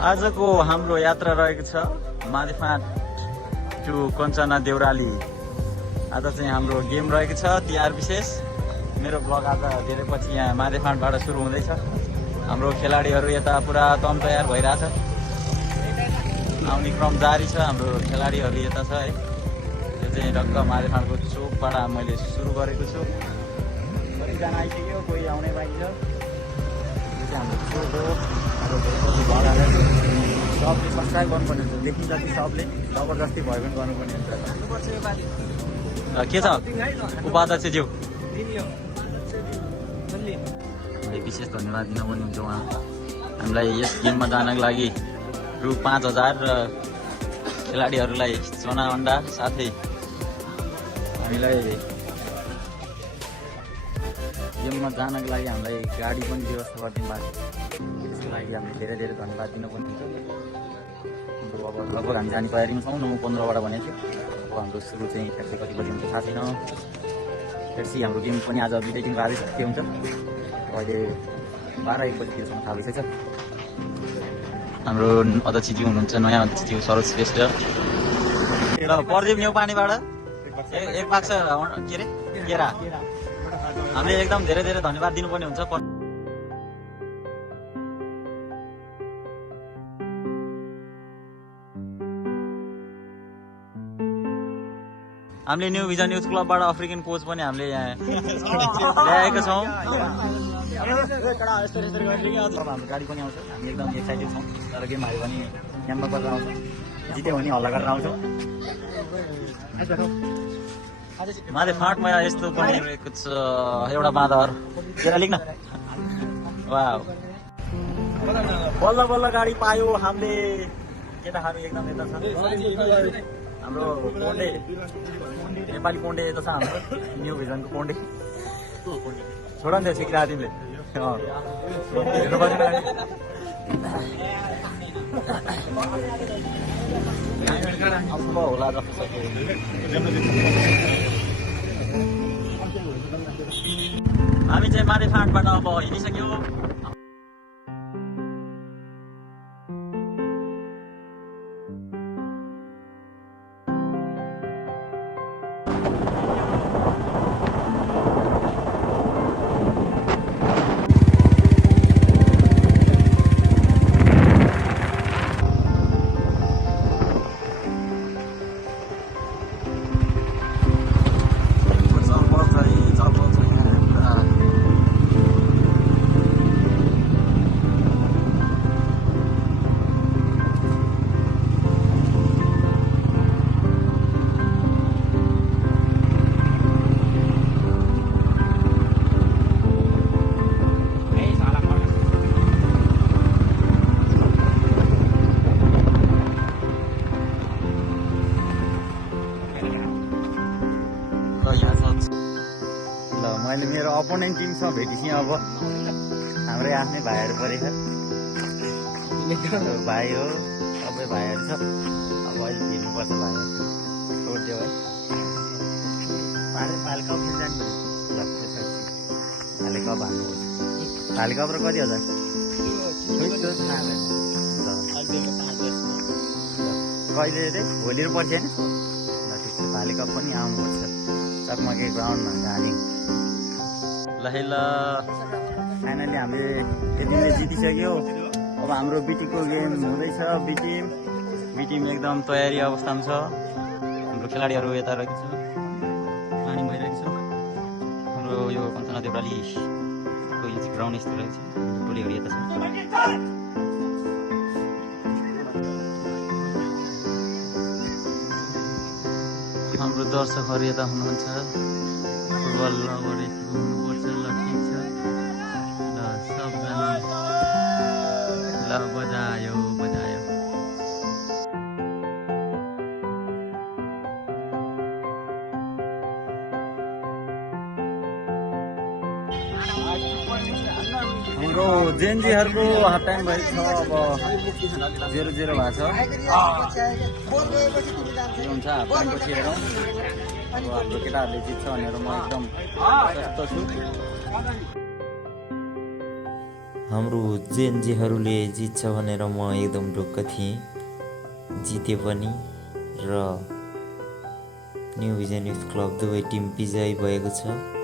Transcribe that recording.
आजको हाम्रो यात्रा रहेको छ माधेफाँट टु कञ्चना देउराली। आज चाहिँ हाम्रो गेम रहेको छ तिहार विशेष। मेरो ब्लग आज धेरै पछि यहाँ माधेफाँटबाट सुरु हुँदैछ। हाम्रो खेलाडीहरू यता पुरा तम तयार भइरहेछ, आउने क्रम जारी छ। हाम्रो खेलाडीहरू यता छ है। यो चाहिँ ढक्क माधेफाँटको चोकबाट मैले सुरु गरेको छु। कतिजना आइसक्यो, कोही आउने बाँकी छ। यो चाहिँ हाम्रो चोक हो। सबले सब्सक्राइब गर्नुपर्ने हुन्छ, देखि जति सबले जबरजस्ती भयो पनि गर्नुपर्ने हुन्छ। के छ उपाध्यक्षज्यू, विशेष धन्यवाद दिनुपर्ने हुन्छ उहाँ हामीलाई यस गेममा जानको लागि रु 5000 र खेलाडीहरूलाई चना अन्डा साथै हामीलाई गेममा जानको लागि हामीलाई गाडी पनि व्यवस्था गरिदिनु भएको छ। त्यसको लागि हामीले धेरै धेरै धन्यवाद दिनुपर्ने हुन्छ। अब लगभग हामी जाने तयारीमा छौँ। 9:15बाट भनेको थियो। अब हाम्रो सुरु चाहिँ ट्याक्सी कति बजी हुन्छ थाहा छैन। ट्याक्सी हाम्रो गेम पनि आज दुईटै टिमको आधै के हुन्छ। अहिले 12-1 बजीतिरसम्म थाहा भइसकेछ। हाम्रो अध्यक्षज्यू हुनुहुन्छ, नयाँ अध्यक्षज्यू सरोज श्रेष्ठ र प्रदीप न्यौपानेबाट एक बाक्स के अरे केरा। हामीले एकदम धेरै धेरै धन्यवाद दिनुपर्ने हुन्छ। हामीले न्यू भिजन युथ क्लबबाट अफ्रिकन कोच पनि हामीले यहाँ ल्याएका छौँ। हाम्रो गाडी पनि आउँछ। हामी एकदम एक्साइटेड छौँ। तर गेम हाल्यो भने क्याम्पमा गरेर आउँछौँ, जित्यो भने हल्ला गरेर आउँछौँ। माधेफाँटमा यस्तो पनि रहेको छ एउटा बाँदर। केरा लेख्न। वाह, बल्ल बल्ल गाडी पायो हामीले। केटाहरू एकदम यता छ। हाम्रो पोन्डे, नेपाली पोन्डे यता छ हाम्रो न्यू भिजनको पोन्डे। छोड नि सिकिरहेको तिमीले हेर्नु पर्दैन। अब होला जस्तो छ। हामी चाहिँ माधेफाँटबाट अब हिँडिसक्यौँ। मैले मेरो अपोनेन्ट टिमसँग भेटिसकेँ। अब हाम्रै आफ्नै भाइहरू परेछ। भाइ हो, सबै भाइहरू छ। अब अहिले भिड्नुपर्छ भाइहरू। छोडिदियो है। भालेकप जानु भालेकप हाल्नुपर्छ। भालेकप र कति हजार कहिले चाहिँ भोलि र पर्छ होइन। ठिक छ, भालेकप पनि आउनुपर्छ चकमके ग्राउन्डमा हामी। ल फाइनली हामीले यतिले जितिसक्यो। अब हाम्रो बिटीको गेम हुँदैछ। बिटिम एकदम तयारी अवस्थामा छ। हाम्रो खेलाडीहरू यता रहेको छ, प्लानिङ भइरहेको छ। हाम्रो यो कञ्चना देउरालीको ग्राउन्ड यस्तो रहेको छ। टोलीहरू यता छ। हाम्रो दर्शकहरू यता हुनुहुन्छ। फुटबल लभर हुनुपर्छ। ल ठिक छ। ल सबजना ल बजायो। हाम्रो जेएनजीहरूको हाफ टाइम भएको छ। अब 0-0 भएको छ। हुन्छ हाफ टाइम पछि हेरौँ। अब हाम्रो केटाहरूले जित्छ भनेर म एकदम व्यस्त छु। हाम्रो जेएनजेहरूले जित्छ भनेर म एकदम ढुक्क थिएँ, जिते पनि। र न्यू भिजन युथ क्लब दुवै टिम विजयी भएको छ।